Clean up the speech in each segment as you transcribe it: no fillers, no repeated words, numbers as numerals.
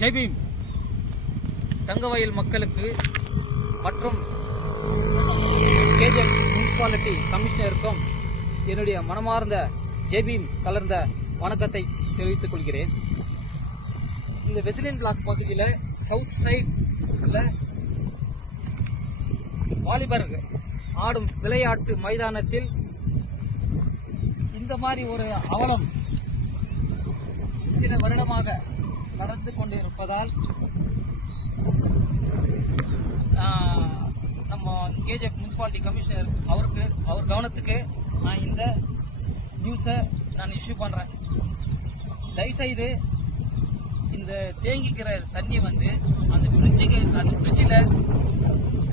ஜெய் பீம். தங்கவயல் மக்களுக்கு மற்றும் KGF municipality கமிஷனருக்கும் என்னுடைய மனமார்ந்த ஜெய் பீம் கலர்ந்த வணக்கத்தை தெரிவித்துக் கொள்கிறேன். இந்த வெஸ்லின் பிளாக் பகுதியில் சவுத் சைடில் வாலிபர் ஆடும் விளையாட்டு மைதானத்தில் இந்த மாதிரி ஒரு அவலம் சில வருடமாக நடந்து கொண்டிருப்பதால் நம்ம கேஜிஎஃப் முனிசிபாலிட்டி கமிஷனர் அவர் கவனத்துக்கு நான் இந்த நியூஸை நான் இஷ்யூ பண்ணுறேன். தயவுசெய்து இந்த தேங்கிக்கிற தண்ணி அந்த ஃப்ரிட்ஜில்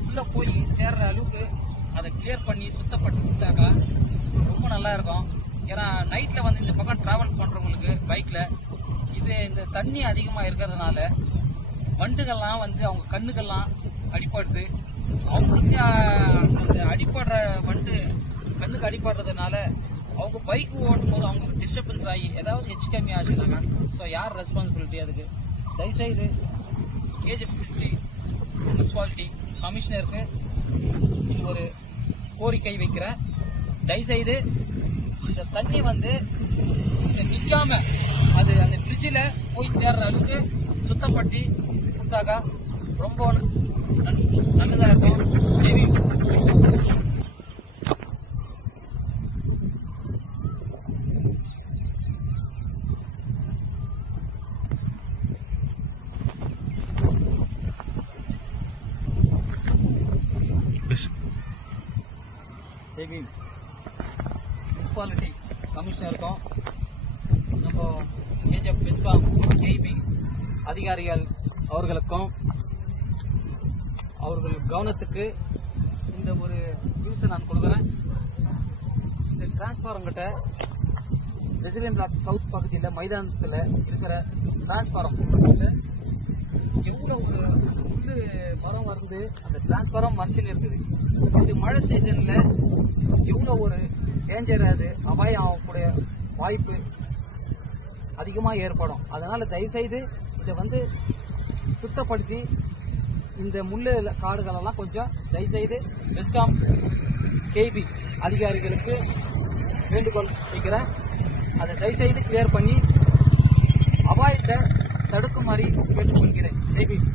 உள்ளே போய் சேர்ற அளவுக்கு அதை கிளியர் பண்ணி சுத்தப்பட்டு கொடுத்தாக்கா ரொம்ப நல்லா இருக்கும். ஏன்னா நைட்டில் இந்த பக்கம் ட்ராவல் பண்ணுறவங்களுக்கு பைக்கில் இந்த தண்ணி அதிகமாக இருக்கிறதுனால வண்டுகள்லாம் அவங்க கண்ணுக்கெல்லாம் அடிபட்டு அவங்களுக்கு அந்த அடிப்படுற வண்டு கண்ணுக்கு அடிபடுறதுனால அவங்க பைக் ஓட்டும் போது அவங்களுக்கு டிஸ்டர்பன்ஸ் ஆகி ஏதாவது எச்சு கம்மி ஆச்சுனாங்க. ஸோ யார் ரெஸ்பான்சிபிலிட்டி அதுக்கு? தயவுசெய்து கேஜிஎஃப் சிட்டி முனிசிபாலிட்டி கமிஷனருக்கு இது ஒரு கோரிக்கை வைக்கிறேன். தயவுசெய்து இந்த தண்ணி நிற்காம அது அந்த ஃப்ரிட்ஜில் போய் சேர்ற அளவுக்கு சுத்தப்படுத்தி கொடுத்தாக்கா ரொம்ப நல்லதாக இருக்கும். ஜெய் பீம். ஜெய் பீம். முனிசிபாலிட்டி கமிஷனருக்கும் நம்ம கேஜிஎஃப் விஸ்வாம் கேபி அதிகாரிகள் அவர்களுக்கும் அவர்கள் கவனத்துக்கு இந்த ஒரு நியூஸை நான் கொடுக்குறேன். இந்த டிரான்ஸ்பாரம் கிட்ட ரெசிடென்ட் பிளாக் சவுத் பகுதியில் மைதானத்தில் இருக்கிற டிரான்ஸ்பாரம் எவ்வளோ ஒரு புல்லு மரம் அந்த டிரான்ஸ்பாரம் மறைச்சின்னு இருக்குது. இந்த மழை சீசனில் எவ்வளோ ஒரு டேஞ்சர், அது அபாயம் ஆகக்கூடிய வாய்ப்பு அதிகமாக ஏற்படும். அதனால் தயவுசெய்து இதை சுத்தப்படுத்தி இந்த முள்ளு காடுகளெல்லாம் கொஞ்சம் தயவுசெய்து வெஸ்காம் கேபி அதிகாரிகளுக்கு வேண்டுகோள் வைக்கிறேன். அதை தயவுசெய்து கிளியர் பண்ணி அபாயத்தை தடுக்குமாறு கேட்டுக்கொள்கிறேன். ஜெய் பீம்.